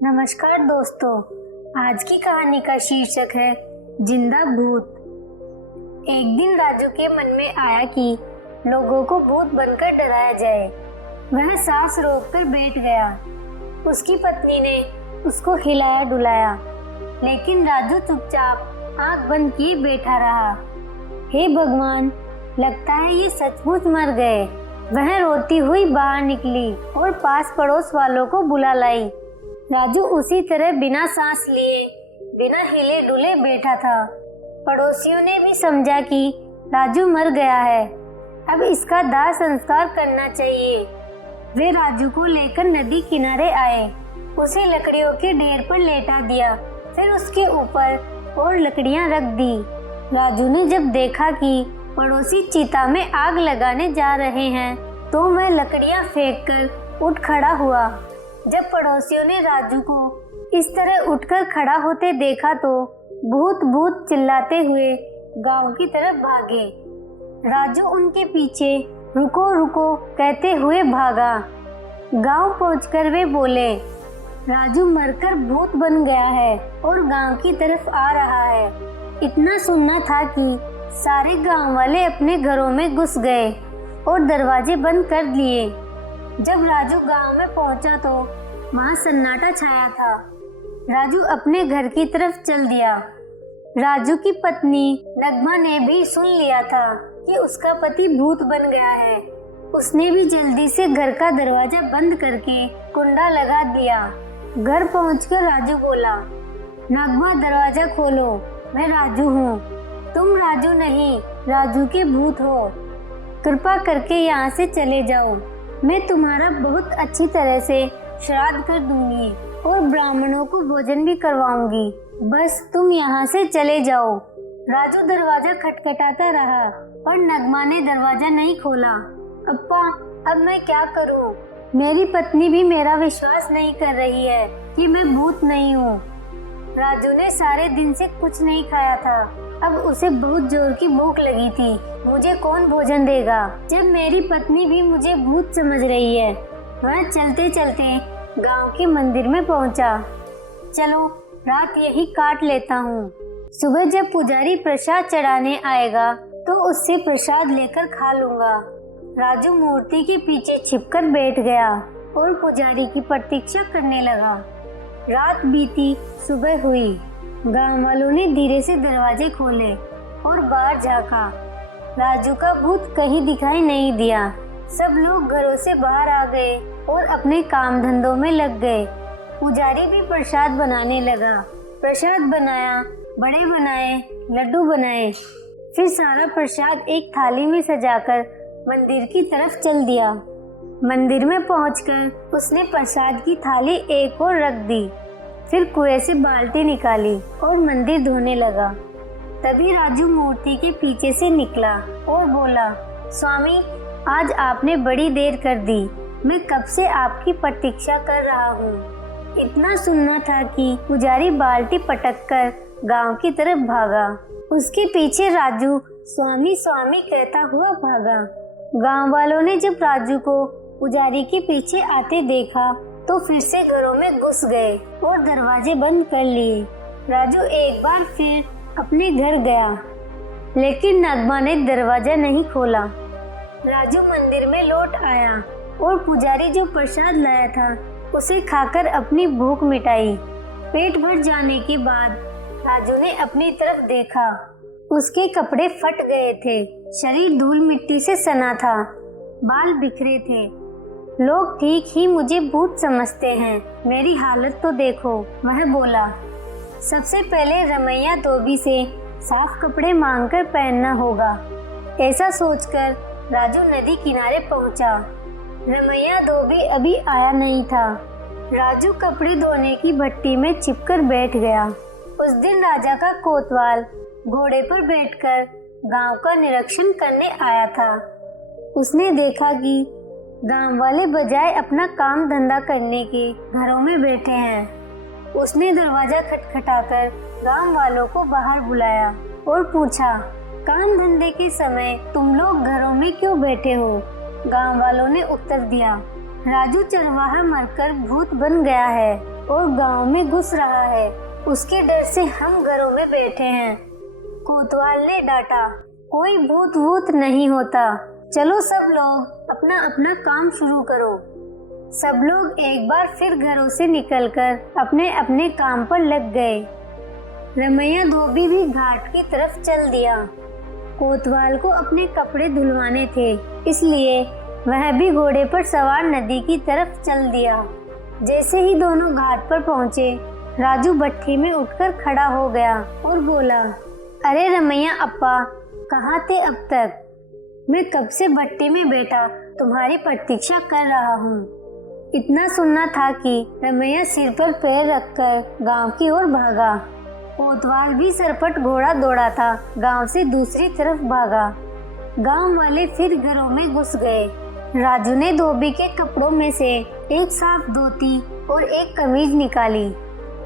नमस्कार दोस्तों, आज की कहानी का शीर्षक है जिंदा भूत। एक दिन राजू के मन में आया कि लोगों को भूत बनकर डराया जाए। वह सांस रोककर बैठ गया। उसकी पत्नी ने उसको हिलाया डुलाया, लेकिन राजू चुपचाप आंख बंद किए बैठा रहा। हे भगवान, लगता है ये सचमुच मर गए। वह रोती हुई बाहर निकली और पास पड़ोस वालों को बुला लाई। राजू उसी तरह बिना सांस लिए, बिना हिले डुले बैठा था। पड़ोसियों ने भी समझा कि राजू मर गया है, अब इसका दाह संस्कार करना चाहिए। वे राजू को लेकर नदी किनारे आए, उसे लकड़ियों के ढेर पर लेटा दिया, फिर उसके ऊपर और लकड़ियां रख दी। राजू ने जब देखा कि पड़ोसी चिता में आग लगाने जा रहे हैं, तो वह लकड़ियां फेंककर उठ खड़ा हुआ। जब पड़ोसियों ने राजू को इस तरह उठकर खड़ा होते देखा तो भूत भूत चिल्लाते हुए गांव की तरफ भागे। राजू उनके पीछे रुको रुको कहते हुए भागा। गांव पहुंचकर वे बोले, राजू मरकर भूत बन गया है और गांव की तरफ आ रहा है। इतना सुनना था कि सारे गांव वाले अपने घरों में घुस गए और दरवाजे बंद कर लिए। जब राजू गांव में पहुंचा तो वहां सन्नाटा छाया था। राजू अपने घर की तरफ चल दिया। राजू की पत्नी नगमा ने भी सुन लिया था कि उसका पति भूत बन गया है। उसने भी जल्दी से घर का दरवाजा बंद करके कुंडा लगा दिया। घर पहुंचकर राजू बोला, नगमा दरवाजा खोलो, मैं राजू हूँ। तुम राजू नहीं, राजू के भूत हो। कृपा करके यहाँ से चले जाओ। मैं तुम्हारा बहुत अच्छी तरह से श्राद्ध कर दूंगी और ब्राह्मणों को भोजन भी करवाऊंगी। बस तुम यहाँ से चले जाओ। राजू दरवाजा खटखटाता रहा, पर नगमा ने दरवाजा नहीं खोला। अप्पा, अब मैं क्या करूँ? मेरी पत्नी भी मेरा विश्वास नहीं कर रही है कि मैं भूत नहीं हूँ। राजू ने सारे दिन से कुछ नहीं खाया था। अब उसे बहुत जोर की भूख लगी थी। मुझे कौन भोजन देगा जब मेरी पत्नी भी मुझे भूत समझ रही है? वह चलते चलते गांव के मंदिर में पहुंचा। चलो रात यही काट लेता हूँ। सुबह जब पुजारी प्रसाद चढ़ाने आएगा तो उससे प्रसाद लेकर खा लूंगा। राजू मूर्ति के पीछे छिपकर बैठ गया और पुजारी की प्रतीक्षा करने लगा। रात बीती, सुबह हुई। गांव वालों ने धीरे से दरवाजे खोले और बाहर झांका। राजू का भूत कहीं दिखाई नहीं दिया। सब लोग घरों से बाहर आ गए और अपने काम धंधों में लग गए। पुजारी भी प्रसाद बनाने लगा। प्रसाद बनाया, बड़े बनाए, लड्डू बनाए। फिर सारा प्रसाद एक थाली में सजाकर मंदिर की तरफ चल दिया। मंदिर में पहुंचकर उसने प्रसाद की थाली एक और रख दी। फिर कुएं से बाल्टी निकाली और मंदिर धोने लगा। तभी राजू मूर्ति के पीछे से निकला और बोला, स्वामी, आज आपने बड़ी देर कर दी। मैं कब से आपकी प्रतीक्षा कर रहा हूँ। इतना सुनना था कि पुजारी बाल्टी पटककर गांव की तरफ भागा। उसके पीछे राजू स्वामी स्वामी कहता हुआ भागा। गांव वालों ने जब राजू को पुजारी के पीछे आते देखा तो फिर से घरों में घुस गए और दरवाजे बंद कर लिए। राजू एक बार फिर अपने घर गया, लेकिन नगमा ने दरवाजा नहीं खोला। राजू मंदिर में लौट आया और पुजारी जो प्रसाद लाया था उसे खाकर अपनी भूख मिटाई। पेट भर जाने के बाद राजू ने अपनी तरफ देखा। उसके कपड़े फट गए थे, शरीर धूल मिट्टी से सना था, बाल बिखरे थे। लोग ठीक ही मुझे भूत समझते हैं, मेरी हालत तो देखो, वह बोला। सबसे पहले रमैया धोबी से साफ कपड़े मांगकर पहनना होगा। ऐसा सोचकर राजू नदी किनारे पहुंचा। रमैया धोबी अभी आया नहीं था। राजू कपड़े धोने की भट्टी में छिपकर बैठ गया। उस दिन राजा का कोतवाल घोड़े पर बैठकर गांव का निरीक्षण करने आया था। उसने देखा कि गांव वाले बजाय अपना काम धंधा करने के घरों में बैठे हैं। उसने दरवाजा खटखटाकर गांव वालों को बाहर बुलाया और पूछा, काम धंधे के समय तुम लोग घरों में क्यों बैठे हो? गांव वालों ने उत्तर दिया, राजू चरवाहा मरकर भूत बन गया है और गांव में घुस रहा है। उसके डर से हम घरों में बैठे हैं। कोतवाल ने डांटा, कोई भूत वूत नहीं होता। चलो सब लोग अपना अपना काम शुरू करो। सब लोग एक बार फिर घरों से निकलकर अपने अपने काम पर लग गए। रमैया धोबी भी घाट की तरफ चल दिया। कोतवाल को अपने कपड़े धुलवाने थे, इसलिए वह भी घोड़े पर सवार नदी की तरफ चल दिया। जैसे ही दोनों घाट पर पहुंचे, राजू भट्ठी में उठकर खड़ा हो गया और बोला, अरे रमैया अप्पा, कहाँ थे अब तक? मैं कब से भट्टी में बैठा तुम्हारी प्रतीक्षा कर रहा हूँ। इतना सुनना था कि रमैया सिर पर पैर रखकर गांव की ओर भागा। कोतवाल भी सरपट घोड़ा दौड़ा था, गांव से दूसरी तरफ भागा। गांव वाले फिर घरों में घुस गए। राजू ने धोबी के कपड़ों में से एक साफ धोती और एक कमीज निकाली।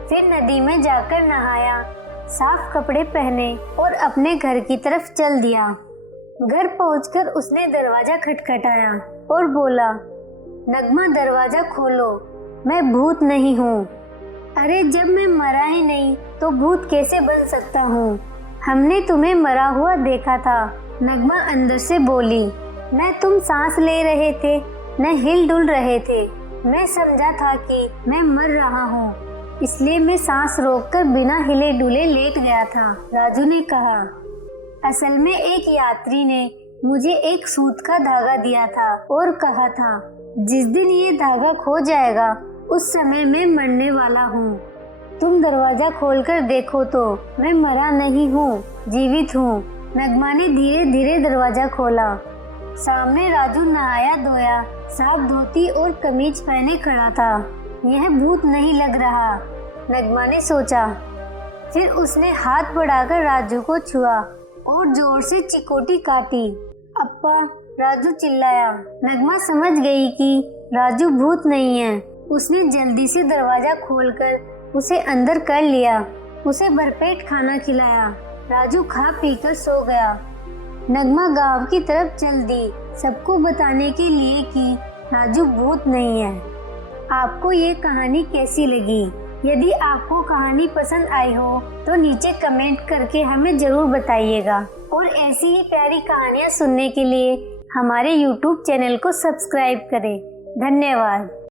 फिर नदी में जाकर नहाया, साफ कपड़े पहने और अपने घर की तरफ चल दिया। घर पहुंचकर उसने दरवाजा खटखटाया और बोला, नगमा दरवाजा खोलो, मैं भूत नहीं हूँ। अरे जब मैं मरा ही नहीं तो भूत कैसे बन सकता हूँ? हमने तुम्हें मरा हुआ देखा था, नगमा अंदर से बोली। न तुम सांस ले रहे थे, न हिल डुल रहे थे। मैं समझा था कि मैं मर रहा हूँ, इसलिए मैं सांस रोककर बिना हिले डुले लेट गया था, राजू ने कहा। असल में एक यात्री ने मुझे एक सूत का धागा दिया था और कहा था, जिस दिन ये धागा खो जाएगा उस समय मैं मरने वाला हूँ। तुम दरवाजा खोलकर देखो तो मैं मरा नहीं हूँ, जीवित हूँ। नगमा ने धीरे धीरे दरवाजा खोला। सामने राजू नहाया धोया, साफ धोती और कमीज पहने खड़ा था। यह भूत नहीं लग रहा, नगमा ने सोचा। फिर उसने हाथ बढ़ाकर राजू को छुआ और जोर से चिकोटी काटी। अप्पा, राजू चिल्लाया। नगमा समझ गई कि राजू भूत नहीं है। उसने जल्दी से दरवाजा खोलकर उसे अंदर कर लिया। उसे भरपेट खाना खिलाया। राजू खा पीकर सो गया। नगमा गांव की तरफ चल दी, सबको बताने के लिए कि राजू भूत नहीं है। आपको ये कहानी कैसी लगी? यदि आपको कहानी पसंद आई हो तो नीचे कमेंट करके हमें जरूर बताइएगा। और ऐसी ही प्यारी कहानियाँ सुनने के लिए हमारे YouTube चैनल को सब्सक्राइब करें। धन्यवाद।